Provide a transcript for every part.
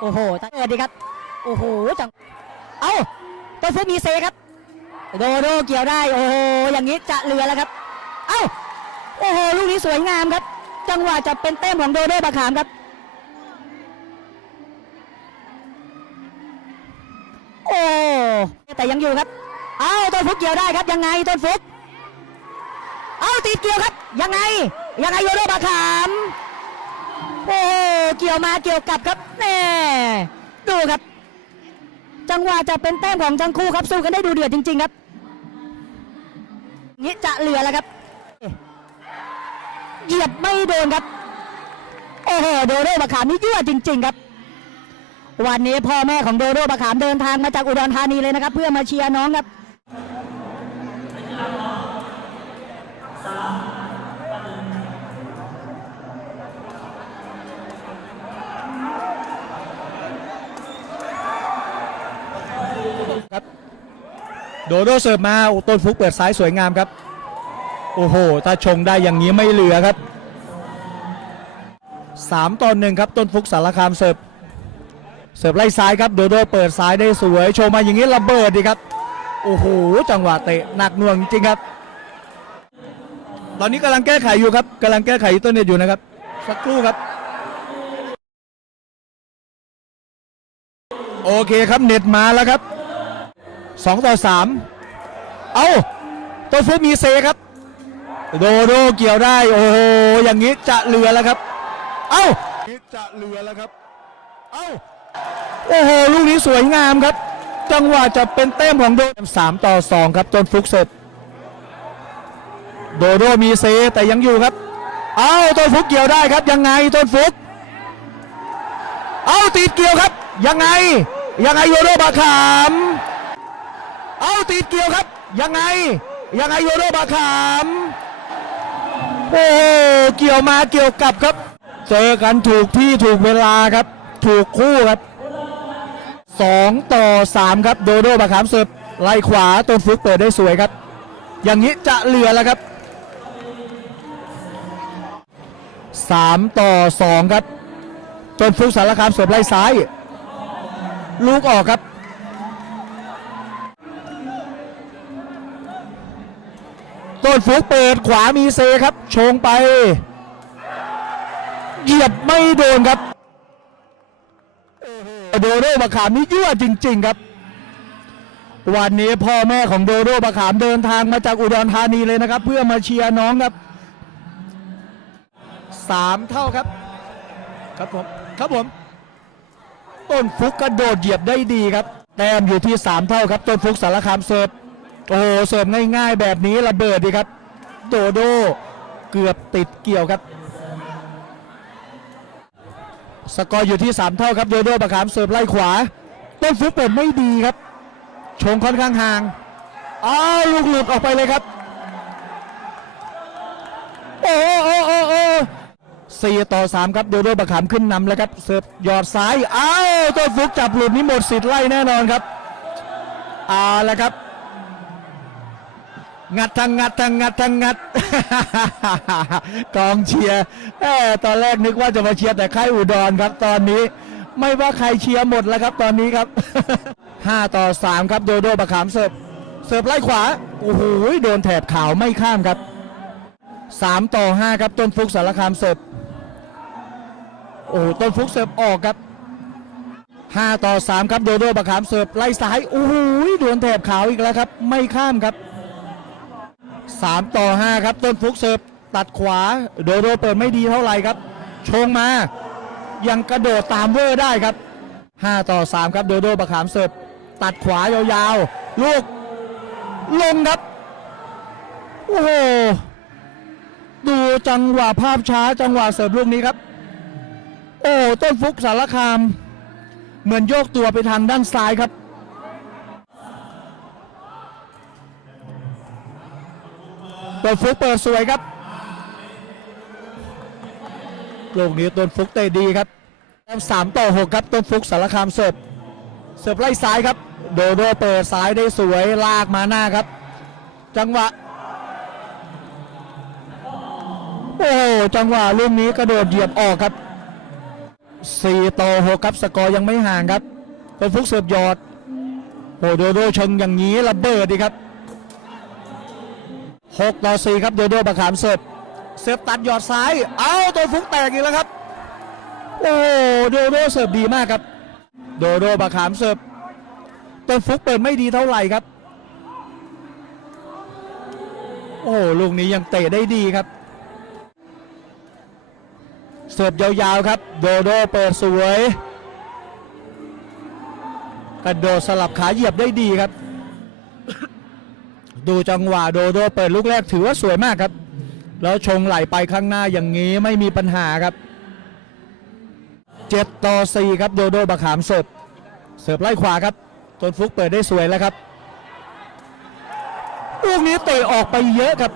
โอ้โหสวัสดีครับ โอ้โห จัง เอ้าต้นฟุตมีเซครับ โดโดเกี่ยวได้ โอ้โห อย่างนี้จะเหลือแล้วครับ เอ้า โอ้โห ลูกนี้สวยงามครับ จังหวะจะเป็นแต้มของโดโดบะขามครับ โอ้ แต่ยังอยู่ครับ เอ้าต้นฟุกเกี่ยวได้ครับ ยังไงต้นฟุกเอ้าติดเกี่ยวครับ ยังไง ยังไงโดโดบะขาม โอ้โหเกี่ยวมาเกี่ยวกลับครับแน่ดูครับ จังหวะจะเป็นแต้มของทั้งคู่ครับสู้กันได้ดูเดือดจริง ๆ ครับนี้จะเหลือแล้วครับเหยียบไม่โดนครับโอ้โหโดโดบะขามนี่ยั่วจริง ๆ ครับ วันนี้พ่อแม่ของโดโดบะขามเดินทางมาจากอุดรธานีเลยนะครับ เพื่อมาเชียร์น้องครับ โดโดเสิร์ฟมาโอ้ต้นฟุกเปิดซ้ายสวยงามครับ โอ้โห ถ้าชงได้อย่างนี้ไม่เหลือครับสามต่อหนึ่งครับต้นฟุกสารคามเสิร์ฟเสิร์ฟไล่ซ้ายครับโดโดเปิดซ้ายได้สวยโชว์มาอย่างนี้ระเบิดดีครับ โอ้โห จังหวะเตะหนักหน่วงจริงครับ ตอนนี้กำลังแก้ไขอยู่ครับกำลังแก้ไขอินเทอร์เน็ตอยู่นะครับสักครู่ครับ โอเคครับเน็ตมาแล้วครับ สองต่อสามเอาต้นฟุกมีเซครับ โดโดเกี่ยวได้ โอ้โหอย่างนี้จะเหลือแล้วครับ เอ้าจะเหลือแล้วครับ เอ้าโอ้โหลูกนี้สวยงามครับ จังหวะจะเป็นแต้มของโดสามต่อสองครับต้นฟุกเสร็จ โดโดมีเซแต่ยังอยู่ครับ เอ้าต้นฟุกเกี่ยวได้ครับ ยังไงต้นฟุก เอ้าติดเกี่ยวครับ ยังไง ยังไงโยโดบาขาม เอาติดเกี่ยวครับ ยังไง ยังไงโยโรบาขามโอ้เกี่ยวมาเกี่ยวกลับครับ เจอกันถูกที่ถูกเวลาครับ ถูกคู่ครับสองต่อสามครับโดโดบาขามเสิร์ฟไล่ขวาต้นฟลุกเปิดได้สวยครับ อย่างนี้จะเหลือแล้วครับสามต่อสองครับต้นฟลุกสารคามเสิร์ฟไล่ซ้าย ลูกออกครับ ต้นฟุกเปิดขวามีเซครับ ชงไป เหยียบไม่โดนครับโดโดบะขามนี่ยั่วจริง ๆครับ วันนี้พ่อแม่ของโดโดบะขามเดินทางมาจากอุดรธานีเลยนะครับ เพื่อมาเชียร์น้องครับสามเท่าครับ ครับผมครับผมต้นฟุกกระโดดเหยียบได้ดีครับ แต้มอยู่ที่สามเท่าครับ ต้นฟุกสารคามเสิร์ฟ โอ้เสิร์ฟง่ายๆ แบบนี้ระเบิดดีครับ โดโดเกือบติดเกี่ยวครับ สกอร์อยู่ที่ 3 เท่าครับโดโดประขามเสิร์ฟไล่ขวา ต้นฟุกเปิดไม่ดีครับ ชงค่อนข้างห่างอ้าวลูกหลุดออกไปเลยครับ โอ้โอ้โอ้โอ้สี่ต่อสามครับโดโดประขามขึ้นนำแล้วครับ เสิร์ฟหยอดซ้ายอ้าวต้นฟุกจับหลุดนี่หมดสิทธิ์ไล่แน่นอนครับเอาละครับ งัดทางงัดทางงัดทางงัด กองเชียร์ตอนแรกนึกว่าจะมาเชียร์แต่ค่ายอุดรครับ ตอนนี้ ไม่ว่าใครเชียร์หมดแล้วครับ ตอนนี้ครับ 5 ต่อ 3 ครับโดโดประขามเสิร์ฟเสิร์ฟไล่ขวาโอ้โหโดนแถบขาวไม่ข้ามครับ 3 ต่อ 5 ครับต้นฟุกสารคามเสิร์ฟโอ้ต้นฟุกเสิร์ฟออกครับ 5 ต่อ 3 ครับโดโดประขามเสิร์ฟไล่ซ้ายโอ้โหโดนแถบขาวอีกแล้วครับ ไม่ข้ามครับ 3 ต่อ 5 ครับ ต้นฟุกเสิร์ฟตัดขวา โดโดเปิดไม่ดีเท่าไหร่ครับ ชงมา ยังกระโดดตามเวอร์ได้ครับ 5 ต่อ 3 ครับ โดโดประขามเสิร์ฟตัดขวายาวๆ ลูกลงครับ โอ้โห ดูจังหวะภาพช้าจังหวะเสิร์ฟลูกนี้ครับ โอ้ต้นฟุกสารคาม เหมือนโยกตัวไปทางด้านซ้ายครับ ต้นฟุกเปิดสวยครับลูกนี้ต้นฟุกเตะดีครับสามต่อหกครับต้นฟุกสารคามเสิร์ฟเสิร์ฟไล่ซ้ายครับ โดโดเปิดซ้ายได้สวยลากมาหน้าครับ จังหวะ โอ้จังหวะลูกนี้กระโดดเหยียบออกครับ4ต่อ6ครับสกอร์ยังไม่ห่างครับเป็นฟุกเสิร์ฟยอดโอ้โดโดชงอย่างนี้ระเบิดดีครับ 6 ต่อ 4 ครับโดโดประขามเสิร์ฟเสิร์ฟตัดหยอดซ้าย เอาตัวฟุกแตกอีกแล้วครับ โอ้โดโดเสิร์ฟดีมากครับ โดโดประขามเสิร์ฟต้นฟุกเปิดไม่ดีเท่าไหร่ครับ โอ้ลูกนี้ยังเตะได้ดีครับ เสิร์ฟยาวๆครับ โดโดเปิดสวย กระโดดสลับขาเหยียบได้ดีครับ ดูจังหวะโดโดเปิดลูกแรกถือว่าสวยมากครับ แล้วชงไหลไปข้างหน้าอย่างนี้ไม่มีปัญหาครับ7ต่อ4ครับโดโดบะขามเสิร์ฟเสิร์ฟไล่ขวาครับต้นฟุกเปิดได้สวยแล้วครับลูกนี้เตะออกไปเยอะครับ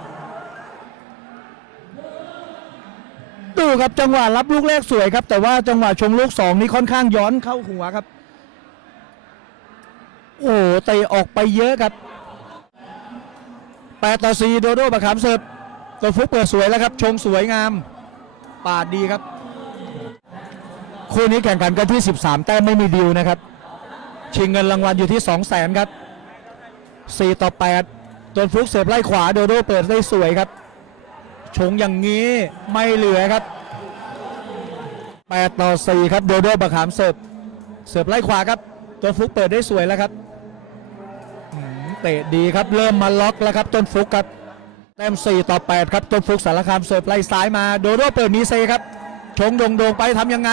ดูครับจังหวะรับลูกแรกสวยครับ แต่ว่าจังหวะชงลูกสองนี้ค่อนข้างย้อนเข้าหัวครับ โอ้เตะออกไปเยอะครับ 8 ต่อ 4 โดโดบะขามเสิร์ฟตัวฟุกเปิดสวยแล้วครับ ชงสวยงาม ปาดดีครับ คู่นี้แข่งขันกันที่ 13 แต้มไม่มีดิวนะครับ ชิงเงินรางวัลอยู่ที่ 2 0 0แสนครับ 4 ต่อ 8 ตัวฟุกเสิร์ฟไล่ขวาโดโดเปิดได้สวยครับ ชงอย่างนี้ไม่เหลือครับ 8 ต่อ 4 ครับโดโดบะขามเสิร์ฟเสิร์ฟไล่ขวาครับ ตัวฟุกเปิดได้สวยแล้วครับ เตะดีครับเริ่มมาล็อกแล้วครับต้นฟุกครับแต้ม4ต่อ 8 ครับต้นฟุกสารคามเสิร์ฟไล่ซ้ายมาโดโดเปิดมีเซครับ ชงโด่งๆไปทำยังไง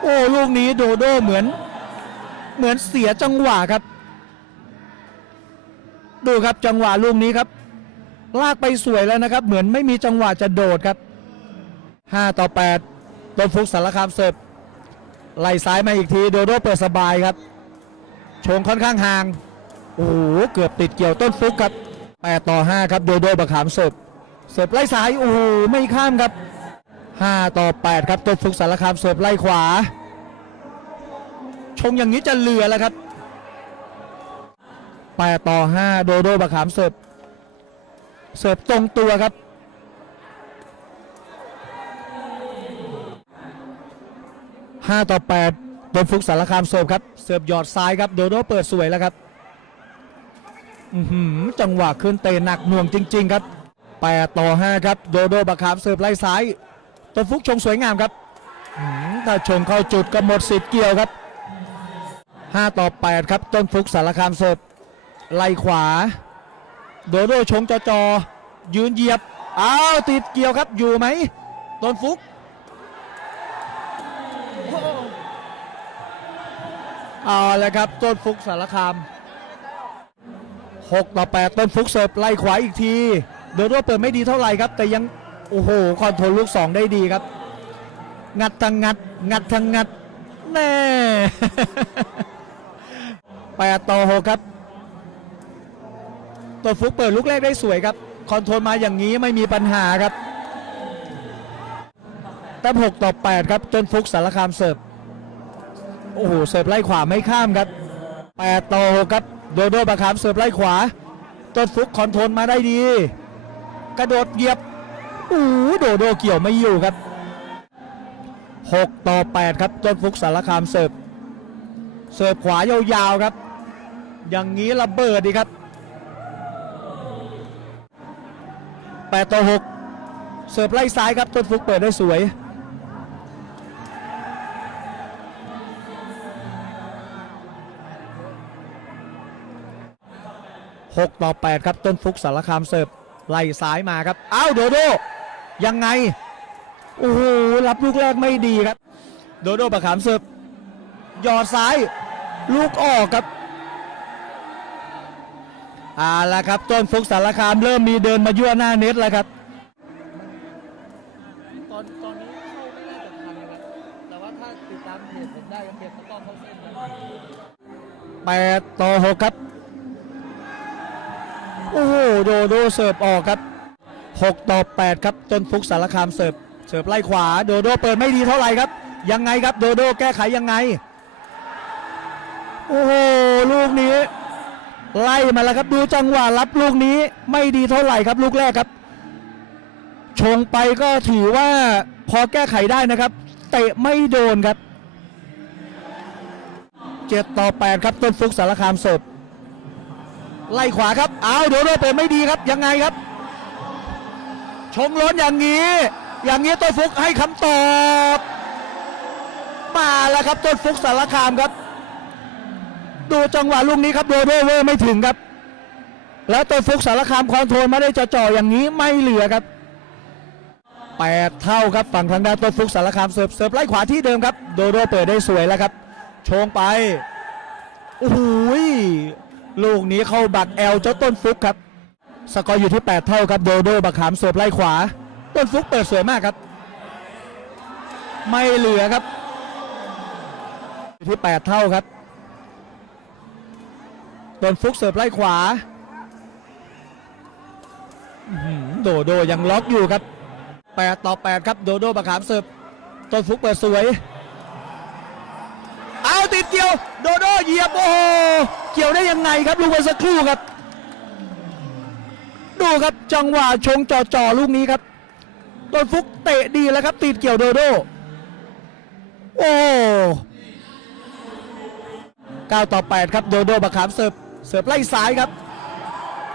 โอ้ลูกนี้โดโดเหมือน เหมือนเสียจังหวะครับ ดูครับจังหวะลูกนี้ครับ ลากไปสวยแล้วนะครับ เหมือนไม่มีจังหวะจะโดดครับ 5 ต่อ 8ต้นฟุกสารคามเสิร์ฟไล่ซ้ายมาอีกทีโดโดเปิดสบายครับ ชงค่อนข้างห่าง อ้โหเกือบติดเกี่ยวต้นฟุกครับ8ต่อ 5 ครับโดโดบะขามเสิร์ฟเสิร์ฟไล่ซ้ายโอ้โหไม่ข้ามครับ 5 ต่อ 8 ครับต้นฟุกสารคามเสิร์ฟไล่ขวา ชงอย่างนี้จะเหลือแล้วครับ8ต่อ 5 โดโดบะขามเสิร์ฟเสิร์ฟตรงตัวครับ5ต่อ8โดนฟุกสารคามเสิร์ฟครับ เสิร์ฟหยอดซ้ายครับ โดโดเปิดสวยแล้วครับ จังหวะขึ้นเตะหนักหน่วงจริง ๆ ครับ8ต่อ5ครับโดโดบะขามเสิร์ฟไล่ซ้ายต้นฟุกชงสวยงามครับถ้าชงเข้าจุดก็หมดสิทธิ์เกี่ยวครับ5ต่อ8ครับต้นฟุกสารคามเสิร์ฟไล่ขวา โดโดชงจอจอยืนเหยียบอ้าวติดเกี่ยวครับอยู่ไหมต้นฟุกเอาละครับต้นฟุกสารคาม 6 ต่อ 8 ต้นฟุกเสิร์ฟไล่ขวาอีกที โดโดเปิดไม่ดีเท่าไหร่ครับ แต่ยัง โอ้โหคอนโทรลลูก 2 ได้ดีครับ งัดทางงัด งัดทางงัด แน่8ต่อ 6 ครับตัวฟุกเปิดลูกแรกได้สวยครับ คอนโทรลมาอย่างนี้ไม่มีปัญหาครับแต้ม6ต่อ 8 ครับต้นฟุกสารคามเสิร์ฟ โอ้โห เสิร์ฟไล่ขวาไม่ข้ามครับ 8 ต่อ 6 ครับ โดโดบะขามเสิร์ฟไล่ขวา ต้นฟุกคอนโทรลมาได้ดี กระโดดเหยียบโอ้โหโดโดเกี่ยวไม่อยู่ครับ 6 ต่อ 8 ครับต้นฟุกสารคามเสิร์ฟเสิร์ฟขวายาวๆครับ อย่างนี้ระเบิดดีครับ 8 ต่อ 6 เสิร์ฟไล่ซ้ายครับต้นฟุกเปิดได้สวย 6 ต่อ 8 ครับต้นฟุกสารคามเสิร์ฟไล่ซ้ายมาครับอ้าวโดโดยังไงโอ้โหรับลูกแรกไม่ดีครับ โดโดประขามเสิร์ฟหยอดซ้ายลูกออกครับเอาละครับต้นฟุกสารคามเริ่มมีเดินมายั่วหน้าเน็ตแล้วครับตอนตอนนี้เข้าไม่น่าจะทันครับแต่ว่าถ้าติดตามเพจผมได้ก็เพจตะกร้อเข้าเส้นนะ8ต่อ6ครับโอ้โหโดโดเสิร์ฟออกครับ 6 ต่อ 8 ครับต้นฟุกสารคามเสิร์ฟเสิร์ฟไล่ขวาโดโดเปิดไม่ดีเท่าไหร่ครับ ยังไงครับโดโดแก้ไขยังไง โอ้โหลูกนี้ ไล่มาแล้วครับดูจังหวะรับลูกนี้ไม่ดีเท่าไหร่ครับ ลูกแรกครับ ชงไปก็ถือว่าพอแก้ไขได้นะครับเตะไม่โดนครับเจ็ดต่อแปดครับต้นฟุกสารคามเสิร์ฟ ไล่ขวาครับเอาโดโดเปิดไม่ดีครับยังไงครับ ชงล้นอย่างนี้ อย่างนี้ต้นฟุกให้คำตอบ มาแล้วครับต้นฟุกสารคามครับ ดูจังหวะลูกนี้ครับโดโดเวอร์ไม่ถึงครับ แล้วต้นฟุกสารคามคอนโทรลไมาได้จ่อๆอย่างนี้ไม่เหลือครับแปดเท่าครับฝั่งทางด้านต้นฟุกสารคามเสิร์ฟเสิร์ฟไล่ขวาที่เดิมครับ โดโดเปิดได้สวยแล้วครับชงไปโอ้โหย ลูกนี้เข้าบักแอลเจ้าต้นฟุกครับ สกอร์อยู่ที่ 8 เท่าครับโดโดบักขามเสิร์ฟไล่ขวา ต้นฟุกเปิดสวยมากครับ ไม่เหลือครับ อยู่ที่ 8 เท่าครับ ต้นฟุกเสิร์ฟไล่ขวาโดโดยังล็อกอยู่ครับ 8 ต่อ 8 ครับโดโดบักขามเสิร์ฟต้นฟุกเปิดสวย เอาติดเกี่ยว โดโดเหยียบโอ้โห เกี่ยวได้ยังไงครับลูกเมื่อสักครู่ครับ ดูครับจังหวะชงจ่อๆลูกนี้ครับโดนฟุกเตะดีแล้วครับติดเกี่ยวโดโดโอ้9ต่อ 8 ครับโดโดบักขามเสิร์ฟเสิร์ฟไล่ซ้ายครับ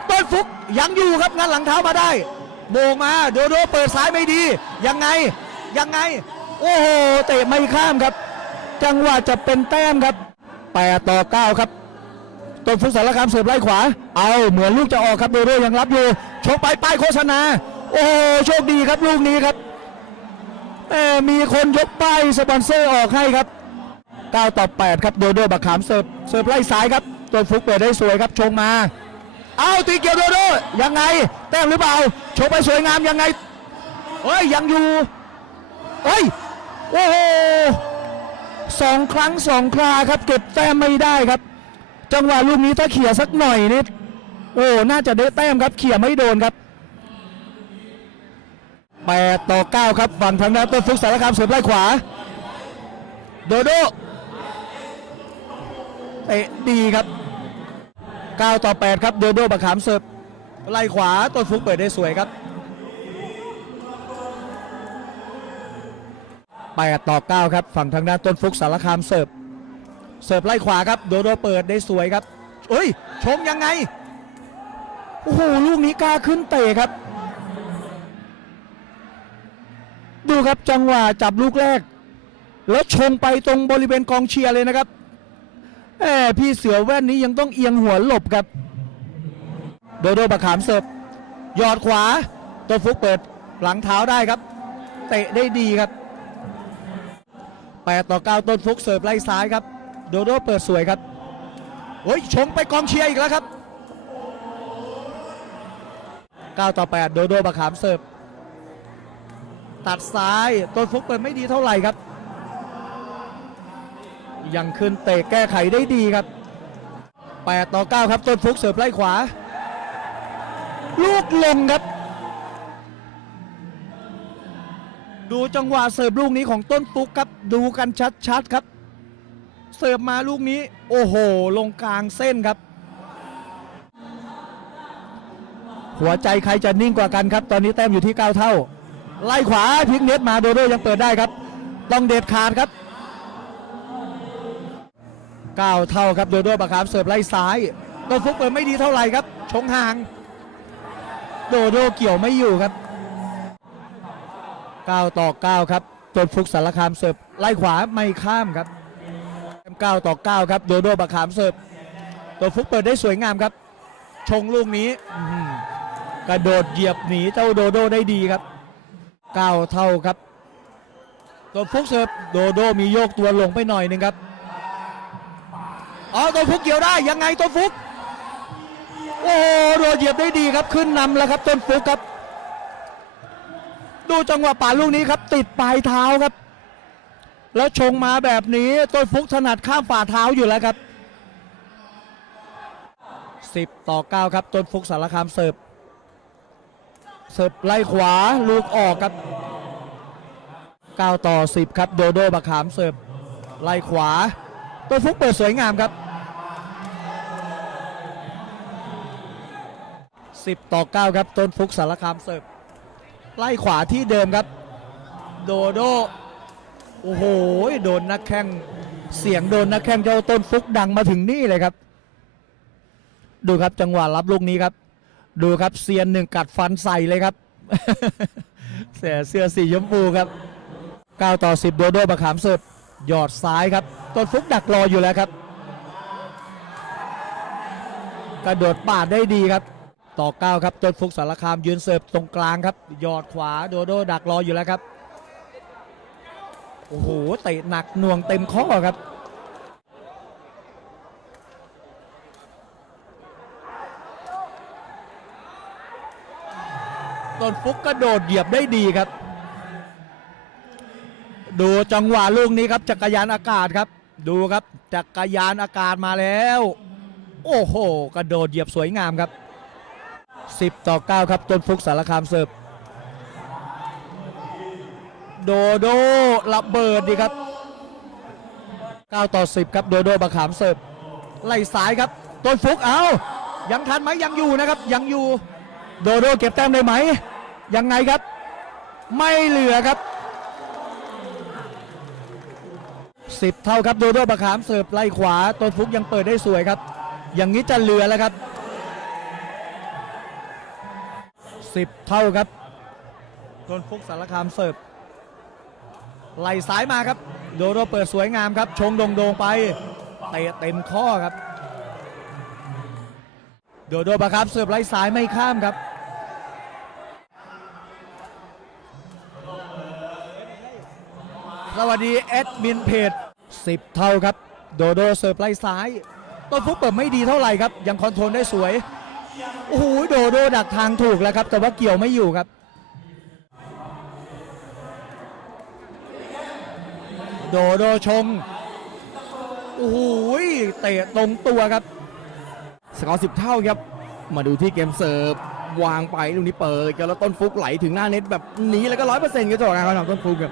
ต้นฟุกยังอยู่ครับงันหลังเท้ามาได้โมงมาโดโดเปิดซ้ายไม่ดี ยังไงยังไง โอ้โหเตะไม่ข้ามครับ จังหวะจะเป็นแต้มครับ8ต่อ 9 ครับ ต้นฟุตสารคามเสิร์ฟไล่ขวา เอาเหมือนลูกจะออกครับโดโดยังรับอยู่ชกไปป้ายโฆษณา โอ้โหโชคดีครับลูกนี้ครับแหมมีคนยกป้ายสปอนเซอร์ออกให้ครับ9ต่อ8ครับโดโดบักขามเสิร์ฟเสิร์ฟไล่ซ้ายครับต้นฟุกเปิดได้สวยครับชงมา เอาตีเกียวโดโดยังไง แต้มหรือเปล่าชกไปสวยงามยังไงเฮ้ยยังอยู่เฮ้ยโอ้โหสองครั้งสองคราครับ เก็บแต้มไม่ได้ครับ จังหวะลูกนี้ถ้าเขี่ยสักหน่อยนี่โอ้น่าจะได้แต้มครับเขี่ยไม่โดนครับ8ต่อ9ครับฝั่งทางด้านต้นฟุกสารคามเสิร์ฟไล่ขวา โดโดเตะดีครับ9ต่อ8ครับโดโดบักขามเสิร์ฟไล่ขวาต้นฟุกเปิดได้สวยครับ8ต่อ9ครับฝั่งทางด้านต้นฟุกสารคามเสิร์ฟ เสิร์ฟไล่ขวาครับโดโดเปิดได้สวยครับเอ้ยชงยังไงโอ้โหลูกนี้กล้าขึ้นเตะครับ ดูครับจังหวะจับลูกแรก แล้วชงไปตรงบริเวณกองเชียร์เลยนะครับแหมพี่เสือแว่นนี้ยังต้องเอียงหัวหลบครับ โดโดบักขามเสิร์ฟหยอดขวาตัวฟุกเปิดหลังเท้าได้ครับ เตะได้ดีครับ8ต่อ9ต้นฟุกเสิร์ฟไล่ซ้ายครับ โดโดเปิดสวยครับโอ้ยชงไปกองเชียร์อีกแล้วครับ9ต่อ8โดโดบักขามเสิร์ฟตัดซ้ายต้นฟุกเปิดไม่ดีเท่าไหร่ครับ ยังขึ้นเตะแก้ไขได้ดีครับ 8 ต่อ 9 ครับต้นฟุกเสิร์ฟไล่ขวา ลูกลงครับ ดูจังหวะเสิร์ฟลูกนี้ของต้นฟุกครับ ดูกันชัดๆครับ เสิร์ฟมาลูกนี้ โอ้โห ลงกลางเส้นครับ หัวใจใครจะนิ่งกว่ากันครับ ตอนนี้แต้มอยู่ที่ 9 เท่า ไล่ขวาพลิกเน็ตมาโดโดยังเปิดได้ครับ ต้องเด็ดขาดครับ 9 เท่าครับโดโดบักขามเสิร์ฟไล่ซ้ายต้นฟุกเปิดไม่ดีเท่าไหร่ครับชงห่าง โดโดเกี่ยวไม่อยู่ครับ 9 ต่อ 9 ครับต้นฟุกสารคามเสิร์ฟไล่ขวาไม่ข้ามครับ 9 ต่อ 9 ครับโดโดบักขามเสิร์ฟตัวฟุกเปิดได้สวยงามครับ ชงลูกนี้กระโดดเหยียบหนีเจ้าโดโดได้ดีครับ 9 เท่าครับ ตัวฟุกเสิร์ฟโดโดมีโยกตัวลงไปหน่อยหนึงครับอ๋อตัวฟุกเกี่ยวได้ยังไงตัวฟุกโอ้โหโดดเหยียบได้ดีครับขึ้นนำแล้วครับต้นฟุกครับ ดูจังหวะป่าลูกนี้ครับ ติดปลายเท้าครับ แล้วชงมาแบบนี้ต้นฟุกถนัดข้ามฝ่าเท้าอยู่แล้วครับ 10 ต่อ 9 ครับ ต้นฟุกสารคามเสิร์ฟเสิร์ฟไล่ขวาลูกออกครับ 9 ต่อ 10 ครับ โดโดบักขามเสิร์ฟไล่ขวา ต้นฟุกเปิดสวยงามครับ 10 ต่อ 9 ครับ ต้นฟุกสารคามเสิร์ฟไล่ขวาที่เดิมครับ โดโด โอ้โห โดนนักแข่งเสียงโดนนักแข่งเจ้าต้นฟุกดังมาถึงนี่เลยครับ ดูครับจังหวะรับลูกนี้ครับ ดูครับเซียนหนึ่งกัดฟันใส่เลยครับเสียเสื้อสีชมพูครับ9ต่อ 10 โดโดบะขามเสิฟหยอดซ้ายครับ ต้นฟุกดักรออยู่แล้วครับ กระโดดปาดได้ดีครับ ต่อ 9 ครับ ต้นฟุกสารคามยืนเสิร์ฟตรงกลางครับ หยอดขวาโดโดดักรออยู่แล้วครับ อ้โหเตะหนักหน่วงเต็มข้อครับต้นฟุกกระโดดเหยียบได้ดีครับ ดูจังหวะลูกนี้ครับ จักรยานอากาศครับ ดูครับ จักรยานอากาศมาแล้ว โอ้โห กระโดดเหยียบสวยงามครับ 10 ต่อ 9 ครับต้นฟุกสารคามเสิร์ฟ โดโดระเบิดดีครับ 9 ต่อ 10 ครับโดโดบะขามเสิร์ฟไล่สายครับต้นฟุกเอายังทันไหมยังอยู่นะครับ ยังอยู่โดโดเก็บแต้มได้ไหม ยังไงครับ ไม่เหลือครับ 10 เท่าครับโดโดบะขามเสิร์ฟไล่ขวาต้นฟุกยังเปิดได้สวยครับ อย่างนี้จะเหลือแล้วครับ 10 เท่าครับต้นฟุกสารคามเสิร์ฟ ไหล่สายมาครับ โดโดเปิดสวยงามครับ ชงโดงโดงไปเตะเต็มข้อครับ โดโดบะครับเสิร์ฟไล่สายไม่ข้ามครับสวัสดีแอดมินเพจ10 เท่าครับ โดโดเสิร์ฟไล่ซ้าย ต้นฟุกเปิดไม่ดีเท่าไหร่ครับ ยังคอนโทรลได้สวย โอ้โห โดโดดักทางถูกแล้วครับ แต่ว่าเกี่ยวไม่อยู่ครับ โดโดชงโอ้โหเตะตรงตัวครับ สกอร์สิบเท่าครับ มาดูที่เกมเสิร์ฟ วางไปลูกนี้เปิดกันแล้วต้นฟุกไหลถึงหน้าเน็ตแบบนี้แล้วก็ร้อยเปอร์เซ็นต์ก็จะออกงานของต้นฟุกครับ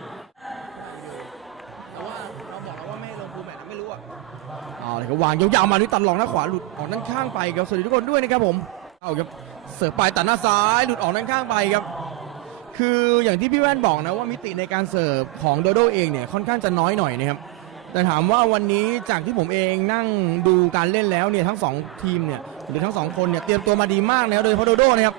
แต่ว่าเราบอกแล้วว่าไม่ให้ลงฟูลแมตช์นะไม่รู้อะเอาเลยครับวางยาวๆมาที่ตัดหลองหน้าขวาหลุดออกด้านข้างไปครับสวัสดีทุกคนด้วยนะครับผมเอาครับเสิร์ฟไปตัดหน้าซ้ายหลุดออกด้านข้างไปครับ คืออย่างที่พี่แว่นบอกนะว่ามิติในการเสิร์ฟของโดโดเองเนี่ยค่อนข้างจะน้อยหน่อยนะครับแต่ถามว่าวันนี้จากที่ผมเองนั่งดูการเล่นแล้วเนี่ยทั้งสองทีมเนี่ยหรือทั้งสองคนเนี่ยเตรียมตัวมาดีมากนะครับโดยเฉพาะโดโดนะครับ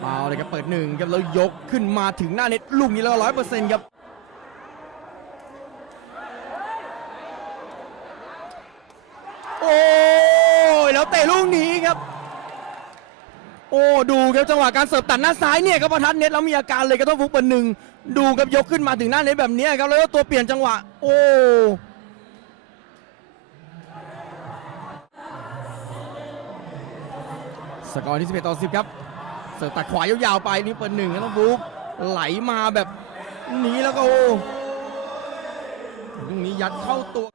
เปล่าเลยครับเปิดหนึ่งครับแล้วยกขึ้นมาถึงหน้าเน็ตลูกนี้แล้วร้อยเปอร์เซ็นต์ครับโอ้ยแล้วเตะลูกนี้ครับ โอ้ดูครับจังหวะการเสิร์ฟตัดหน้าซ้ายเนี่ยครับประทัดเน็ตแล้วมีอาการเลยก็ต้องฟุกเปิดหนึ่งดูครับยกขึ้นมาถึงหน้าเน็ตแบบนี้ครับแล้วตัวเปลี่ยนจังหวะ โอ้สกอร์ที่11ต่อ10ครับเสิร์ฟตัดขวายาวๆไปนี่เปิดหนึ่งครับต้องฟุกไหลมาแบบนี้แล้วก็โอ้ลูกนี้ยัดเข้าตัว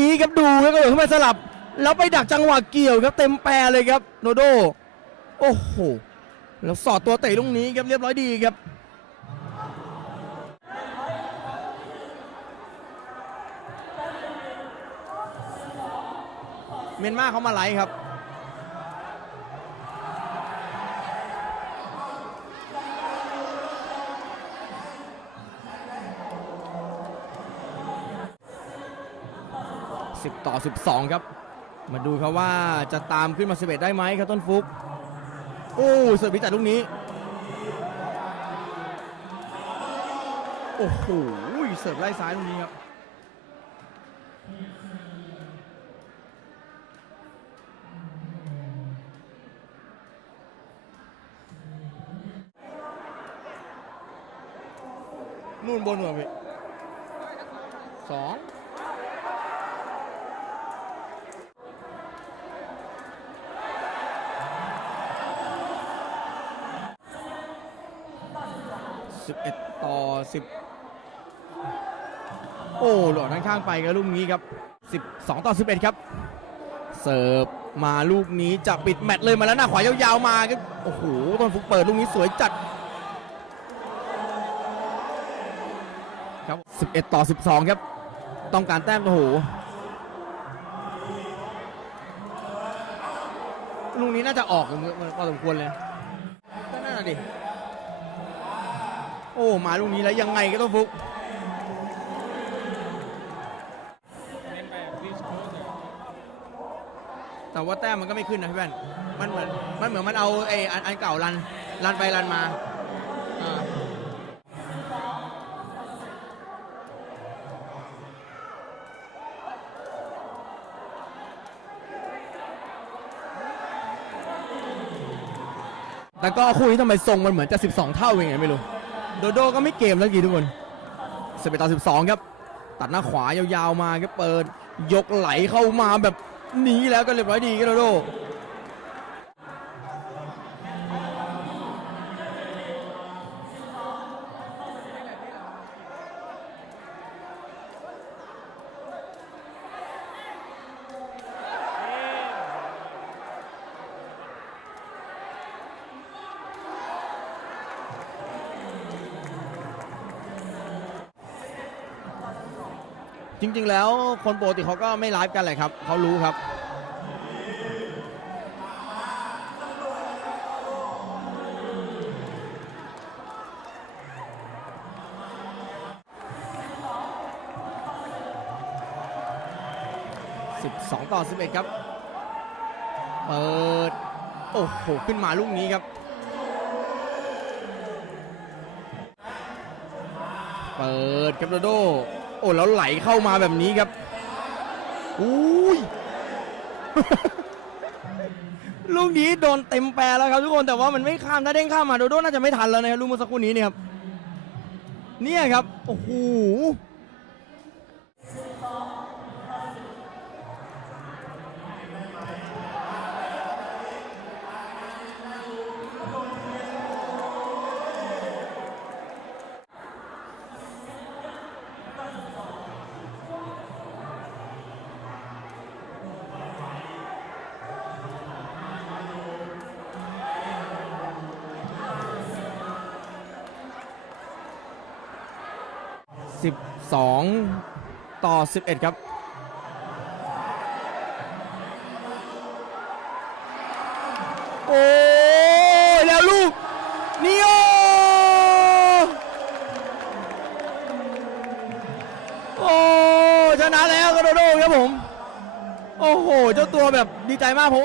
นี้ครับดูครับกระโดดขึ้นมาสลับ แล้วไปดักจังหวะเกี่ยวครับเต็มแปรเลยครับโนโด โอ้โหแล้วสอดตัวเตะลูกนี้ครับเรียบร้อยดีครับเมียนมาเขามาไล่ครับ ต่อ 12 ครับ มาดูครับว่าจะตามขึ้นมา 11 ได้ไหมครับต้นฟุก โอ้เสิร์ฟพิจัดลูกนี้ โอ้โหเสิร์ฟไล่ซ้ายลูกนี้ครับนู่นบนหัวพี่สอง 11 ต่อ 10 โอ้หลอดข้างๆไปครับลูกนี้ครับ 12 ต่อ 11 ครับ เสิร์ฟมาลูกนี้จะปิดแมตช์เลยมาแล้วหน้าขวายาวๆมาครับโอ้โหต้นฟุกเปิดลูกนี้สวยจัดครับ 11 ต่อ 12 ครับ ต้องการแต้มโอ้โหลูกนี้น่าจะออกพอสมควรเลยก็น่าดิ โอ้มาลูกนี้แล้วยังไงก็ต้องฟุกแต่ว่าแต้มมันก็ไม่ขึ้นนะพี่แว่นมันเหมือนมันเหมือนมันเอาไอ้อันอันเก่ารันรันไปรันมาอ่าแต่ก็คู่นี้ทำไมทรงมันเหมือนจะ 12 เท่าเองไงไม่รู้ โดโดก็ไม่เกมแล้วกี่ทุกคนสเปต่อ12ครับ ตัดหน้าขวายาวๆมาครับเปิด ยกไหลเข้ามาแบบนี้แล้วก็เรียบร้อยดีครับโดโด ริง ๆ แล้วคนปกติเขาก็ไม่ไลฟ์กันแหละครับเขารู้ครับ12 ต่อ 11 ครับ เปิด โอ้โห ขึ้นมาลูกนี้ครับ เปิดครับโดโด โอ้แล้วไหลเข้ามาแบบนี้ครับอุ้ยลูกนี้โดนเต็มแปรแล้วครับทุกคนแต่ว่ามันไม่ข้ามถ้าเด้งข้ามมาโดโดน่าจะไม่ทันแล้วนะครับลูกเมื่อสักครู่นี้เนี่ยครับเนี่ยครับโอ้โห สองต่อสิบเอ็ดครับ โอ้ยแล้วลูกนิโอโอ้ชนะแล้วกระโดดครับผม โอ้โห เจ้าตัวแบบดีใจมากเพราะว่า